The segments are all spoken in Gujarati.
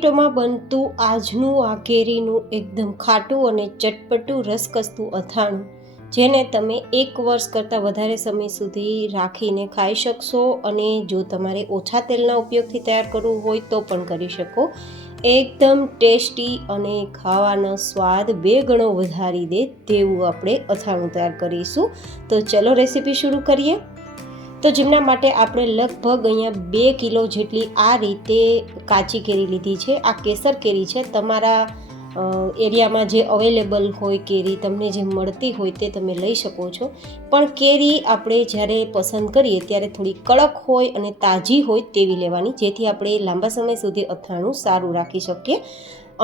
મિનિટોમાં બનતું આજનું આ કેરીનું એકદમ ખાટું અને ચટપટું રસકસતું અથાણું, જેને તમે 1 વર્ષ કરતાં વધારે સમય સુધી રાખીને ખાઈ શકશો. અને જો તમારે ઓછા તેલના ઉપયોગથી તૈયાર કરવું હોય તો પણ કરી શકો. એકદમ ટેસ્ટી અને ખાવાનો સ્વાદ 2 ગણો વધારી દે તેવું આપણે અથાણું તૈયાર કરીશું. તો ચલો રેસીપી શરૂ કરીએ. તો જેમના માટે આપણે લગભગ અહીંયા 2 કિલો જેટલી આ રીતે કાચી કેરી લીધી છે. આ કેસર કેરી છે. તમારા એરિયામાં જે અવેલેબલ હોય કેરી, તમને જે મળતી હોય તે તમે લઈ શકો છો. પણ કેરી આપણે જ્યારે પસંદ કરીએ ત્યારે થોડી કડક હોય અને તાજી હોય તેવી લેવાની, જેથી આપણે લાંબા સમય સુધી અથાણું સારું રાખી શકીએ.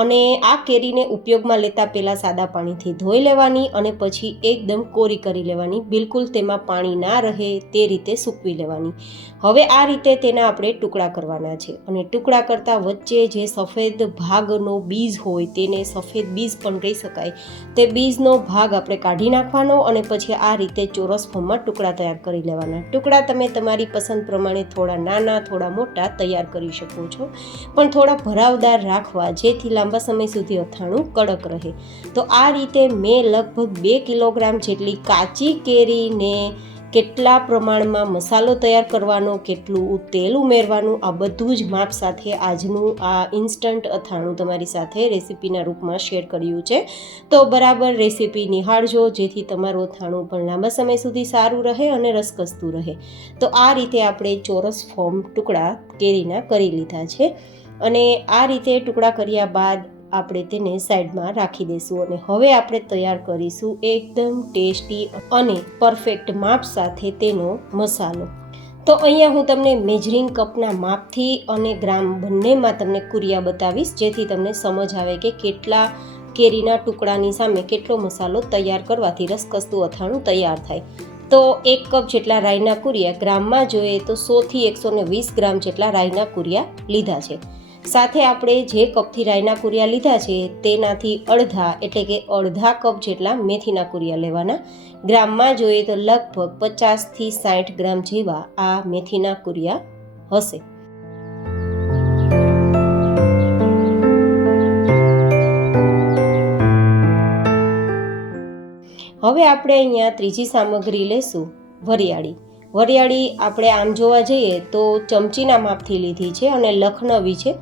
અને આ કેરીને ઉપયોગમાં લેતા પહેલાં સાદા પાણીથી ધોઈ લેવાની અને પછી એકદમ કોરી કરી લેવાની. બિલકુલ તેમાં પાણી ના રહે તે રીતે સૂકવી લેવાની. હવે આ રીતે તેના આપણે ટુકડા કરવાના છે. અને ટુકડા કરતાં વચ્ચે જે સફેદ ભાગનો બીજ હોય તેને સફેદ બીજ પણ કહી શકાય, તે બીજનો ભાગ આપણે કાઢી નાખવાનો અને પછી આ રીતે ચોરસ ફોર્મમાં ટુકડા તૈયાર કરી લેવાના. ટુકડા તમે તમારી પસંદ પ્રમાણે થોડા નાના થોડા મોટા તૈયાર કરી શકો છો, પણ થોડા ભરાવદાર રાખવા, જેથી લાંબા સમય સુધી અથાણું કડક રહે. તો આ રીતે મેં લગભગ 2 કિલોગ્રામ જેટલી કાચી કેરીને કેટલા પ્રમાણમાં મસાલો તૈયાર કરવાનો, કેટલું તેલ ઉમેરવાનું, આ બધું જ માપ સાથે આજનું આ ઇન્સ્ટન્ટ અથાણું તમારી સાથે રેસીપીના રૂપમાં શેર કર્યું છે. તો બરાબર રેસીપી નિહાળજો, જેથી તમારું અથાણું પણ લાંબા સમય સુધી સારું રહે અને રસકસતું રહે. તો આ રીતે આપણે ચોરસ ફોર્મ ટુકડા કેરીના કરી લીધા છે. અને આ રીતે ટુકડા કર્યા બાદ આપણે તેને સાઈડમાં રાખી દઈશું. અને હવે આપણે તૈયાર કરીશું એકદમ ટેસ્ટી અને પરફેક્ટ માપ સાથે તેનો મસાલો. તો અહીંયા હું તમને મેજરિંગ કપના માપથી અને ગ્રામ બંનેમાં તમને કુરિયા બતાવીશ, જેથી તમને સમજ આવે કે કેટલા કેરીના ટુકડાની સામે કેટલો મસાલો તૈયાર કરવાથી રસકસતું અથાણું તૈયાર થાય. તો 1 કપ જેટલા રાઈના કુરિયા, ગ્રામમાં જોઈએ તો 100 થી 120 ગ્રામ જેટલા રાઈના કુરિયા લીધા છે. સાથે આપણે જે કપથી રાઈના કુરિયા લીધા છે તેનાથી અડધા, એટલે કે અડધા કપ જેટલા મેથીના કુરિયા લેવાના. ગ્રામમાં જોઈએ તો લગભગ 50 થી 60 ગ્રામ જેવા આ મેથીના કુરિયા હશે. હવે આપણે અહીંયા ત્રીજી સામગ્રી લેશું, વરિયાળી. વરિયાળી આપણે આમ જોવા જઈએ તો ચમચીના માપથી લીધી છે અને લખનવી છે,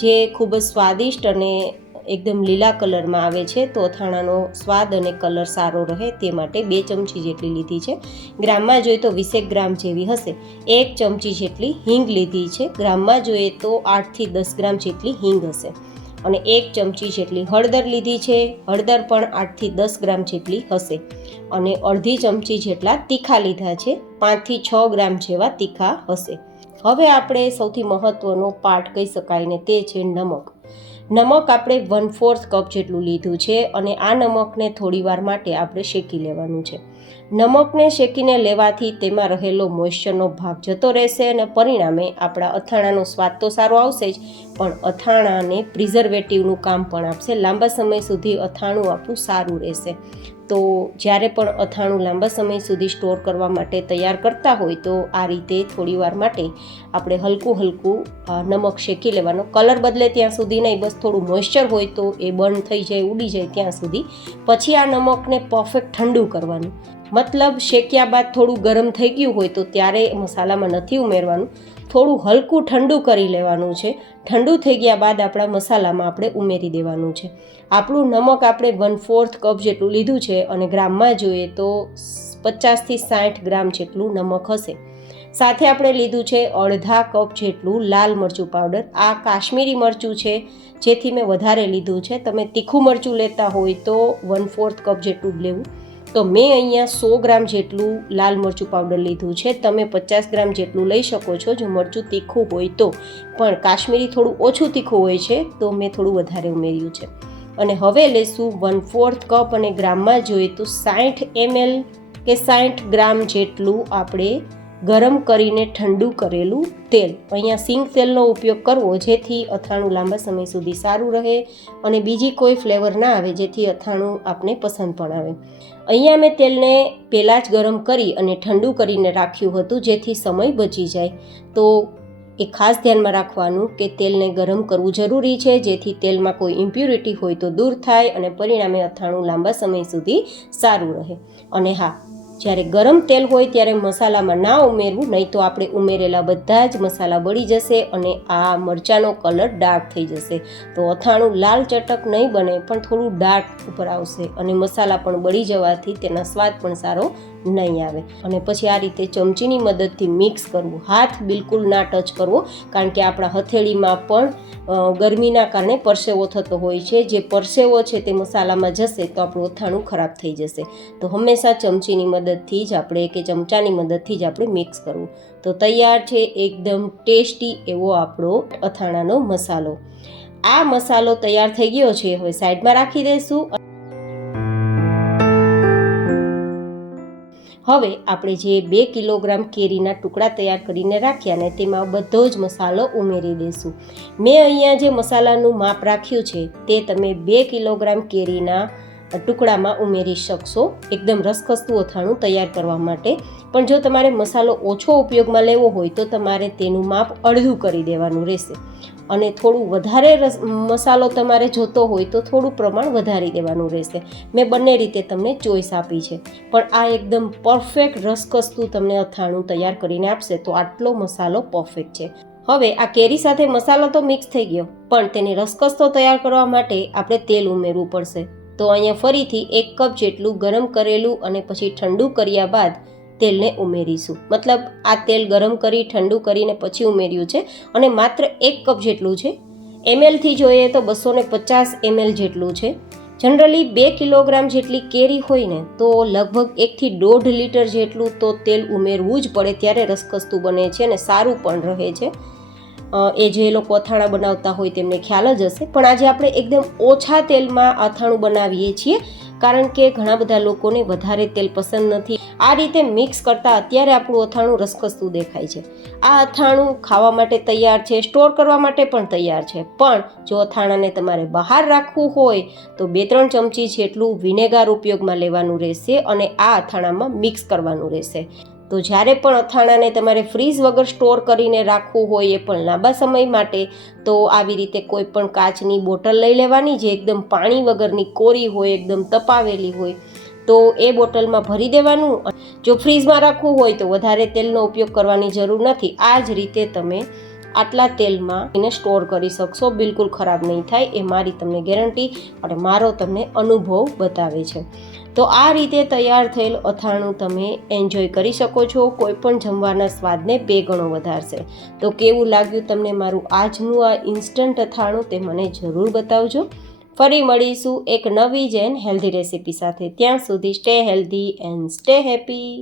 જે ખૂબ જ સ્વાદિષ્ટ અને એકદમ લીલા કલરમાં આવે છે. તો અથાણાનો સ્વાદ અને કલર સારો રહે તે માટે 2 ચમચી જેટલી લીધી છે. ગ્રામમાં જોઈએ તો 20 ગ્રામ જેવી હશે. 1 ચમચી જેટલી હિંગ લીધી છે. ગ્રામમાં જોઈએ તો 8 થી 10 ગ્રામ જેટલી હિંગ હશે. અને 1 ચમચી જેટલી હળદર લીધી છે. હળદર પણ 8 થી 10 ગ્રામ જેટલી હશે. અને અડધી ચમચી જેટલા તીખા લીધા છે. 5 થી 6 ગ્રામ જેવા તીખા હશે. હવે આપણે સૌથી મહત્વનો પાર્ટ કહી શકાય ને, તે છે નમક. નમક આપણે 1/4 કપ જેટલું લીધું છે અને આ નમકને થોડી વાર માટે આપણે શેકી લેવાનું છે. નમકને શેકીને લેવાથી તેમાં રહેલો મોઇશ્ચરનો ભાગ જતો રહેશે અને પરિણામે આપણા અથાણાનો સ્વાદ તો સારો આવશે જ, પણ અથાણાને પ્રિઝર્વેટિવનું કામ પણ આપશે. લાંબા સમય સુધી અથાણું આપણું સારું રહેશે. તો જ્યારે પણ અથાણું લાંબા સમય સુધી સ્ટોર કરવા માટે તૈયાર કરતા હોય તો આ રીતે થોડી વાર માટે આપણે હલકું હલકું નમક શેકી લેવાનો. કલર બદલે ત્યાં સુધી નહીં, બસ થોડું મોઇશ્ચર હોય તો એ બંધ થઈ જાય, ઉડી જાય ત્યાં સુધી. પછી આ નમકને પરફેક્ટ ઠંડુ કરવાનું. મતલબ શેક્યા બાદ થોડું ગરમ થઈ ગયું હોય તો ત્યારે મસાલામાં નથી ઉમેરવાનું, થોડું હલકું ઠંડુ કરી લેવાનું છે. ઠંડુ થઈ ગયા બાદ આપણા મસાલામાં આપણે ઉમેરી દેવાનું છે. આપણું નમક આપણે 1/4 કપ જેટલું લીધું છે અને ગ્રામમાં જોઈએ તો 50 થી 60 ગ્રામ જેટલું નમક હશે. સાથે આપણે લીધું છે અડધા કપ જેટલું લાલ મરચું પાવડર. આ કાશ્મીરી મરચું છે, જેથી મેં વધારે લીધું છે. તમે તીખું મરચું લેતા હોય તો 1/4 કપ જેટલું લેવું. તો મેં અહીંયા 100 ગ્રામ જેટલું લાલ મરચું પાવડર લીધું છે. તમે 50 ગ્રામ જેટલું લઈ શકો છો જો મરચું તીખું હોય તો, પણ કાશ્મીરી થોડું ઓછું તીખું હોય છે તો મેં થોડું વધારે ઉમેર્યું છે. અને હવે લઈશું 1/4 કપ અને ગ્રામમાં જોઈએ તો 60 ml કે 60 ગ્રામ જેટલું આપણે ગરમ કરીને ઠંડુ કરેલું તેલ. અહીંયા સિંગ તેલનો ઉપયોગ કરવો, જેથી અથાણું લાંબા સમય સુધી સારું રહે અને બીજી કોઈ ફ્લેવર ના આવે, જેથી અથાણું આપને પસંદ પણ આવે. અહીંયા મેં તેલને પહેલાં જ ગરમ કરી અને ઠંડુ કરીને રાખ્યું હતું, જેથી સમય બચી જાય. તો એ ખાસ ધ્યાનમાં રાખવાનું કે તેલને ગરમ કરવું જરૂરી છે, જેથી તેલમાં કોઈ ઇમ્પ્યુરિટી હોય તો દૂર થાય અને પરિણામે અથાણું લાંબા સમય સુધી સારું રહે. અને હા, જ્યારે ગરમ તેલ હોય ત્યારે મસાલામાં ના ઉમેરવું, નહીં તો આપણે ઉમેરેલા બધા જ મસાલા બળી જશે અને આ મરચાંનો કલર ડાર્ક થઈ જશે. તો અથાણું લાલ ચટક નહીં બને, પણ થોડું ડાર્ક ઉપર આવશે અને મસાલા પણ બળી જવાથી તેના સ્વાદ પણ સારો નહીં આવે. અને પછી આ રીતે ચમચીની મદદથી મિક્સ કરવું. હાથ બિલકુલ ના ટચ કરવો, કારણ કે આપણા હથેળીમાં પણ ગરમીના કારણે પરસેવો થતો હોય છે. જે પરસેવો છે તે મસાલામાં જશે તો આપણું અથાણું ખરાબ થઈ જશે. તો હંમેશા ચમચીની મદદથી જ આપણે કે ચમચાની મદદથી જ આપણે મિક્સ કરવું. તો તૈયાર છે એકદમ ટેસ્ટી એવો આપણો અથાણાનો મસાલો. આ મસાલો તૈયાર થઈ ગયો છે, હવે સાઈડમાં રાખી દઈશું. હવે આપણે જે 2 કિલોગ્રામ કેરીના ટુકડા તૈયાર કરીને રાખ્યા ને તેમાં બધો જ મસાલો ઉમેરી દઈશું. મેં અહીંયા જે મસાલાનું માપ રાખ્યું છે તે તમે 2 કિલોગ્રામ કેરીના ટુકડામાં ઉમેરી શકશો, એકદમ રસખસતું અથાણું તૈયાર કરવા માટે. પણ જો તમારે મસાલો ઓછો ઉપયોગમાં લેવો હોય તો તમારે તેનું માપ અડધું કરી દેવાનું રહેશે. અને થોડું વધારે મસાલો તમારે જોતો હોય તો થોડું પ્રમાણ વધારી દેવાનું રહેશે. મેં બંને રીતે તમને ચોઈસ આપી છે, પણ આ એકદમ પરફેક્ટ રસકસતું તમને અથાણું તૈયાર કરીને આપશે. તો આટલો મસાલો પરફેક્ટ છે. હવે આ કેરી સાથે મસાલો તો મિક્સ થઈ ગયો, પણ તેને રસકસતો તૈયાર કરવા માટે આપણે તેલ ઉમેરવું પડશે. તો અહીંયા ફરીથી 1 કપ જેટલું ગરમ કરેલું અને પછી ઠંડુ કર્યા બાદ તેલને ઉમેરીશું. મતલબ આ તેલ ગરમ કરી ઠંડુ કરીને પછી ઉમેર્યું છે અને માત્ર 1 કપ જેટલું છે. એમએલથી જોઈએ તો 250 ml જેટલું છે. જનરલી 2 કિલોગ્રામ જેટલી કેરી હોય ને તો લગભગ 1 થી 1.5 લીટર જેટલું તો તેલ ઉમેરવું જ પડે, ત્યારે રસકસતું બને છે અને સારું પણ રહે છે. એ જે લોકો અથાણા બનાવતા હોય તેમને ખ્યાલ જ હશે. પણ આજે આપણે એકદમ ઓછા તેલમાં અથાણું બનાવીએ છીએ, કારણ કે ઘણા બધા લોકોને વધારે તેલ પસંદ નથી. આ રીતે મિક્સ કરતાં અત્યારે આપણું અથાણું રસકસતું દેખાય છે. આ અથાણું ખાવા માટે તૈયાર છે, સ્ટોર કરવા માટે પણ તૈયાર છે. પણ જો અથાણાને તમારે બહાર રાખવું હોય તો 2-3 ચમચી જેટલું વિનેગાર ઉપયોગમાં લેવાનું રહેશે અને આ અથાણામાં મિક્સ કરવાનું રહેશે. તો જ્યારે પણ અથાણાને તમારે ફ્રીઝ વગર સ્ટોર કરીને રાખવું હોય, એ પણ લાંબા સમય માટે, તો આવી રીતે કોઈ પણ કાચની બોટલ લઈ લેવાની જે એકદમ પાણી વગરની કોરી હોય, એકદમ તપાવેલી હોય, તો એ બોટલમાં ભરી દેવાનું. જો ફ્રીઝમાં રાખવું હોય તો વધારે તેલનો ઉપયોગ કરવાની જરૂર નથી. આ જ રીતે તમે આટલા તેલમાં એને સ્ટોર કરી શકશો, બિલકુલ ખરાબ નહીં થાય. એ મારી તમને ગેરંટી અને મારો તમને અનુભવ બતાવે છે. તો આ રીતે તૈયાર થયેલ અથાણું તમે એન્જોય કરી શકો છો. કોઈ પણ જમવાના સ્વાદને 2 ગણો વધારશે. તો કેવું લાગ્યું તમને મારું આજનું આ ઇન્સ્ટન્ટ અથાણું તે મને જરૂર બતાવજો. ફરી મળીશું એક નવી જ એન્ડ હેલ્ધી રેસીપી સાથે. ત્યાં સુધી stay healthy and stay happy.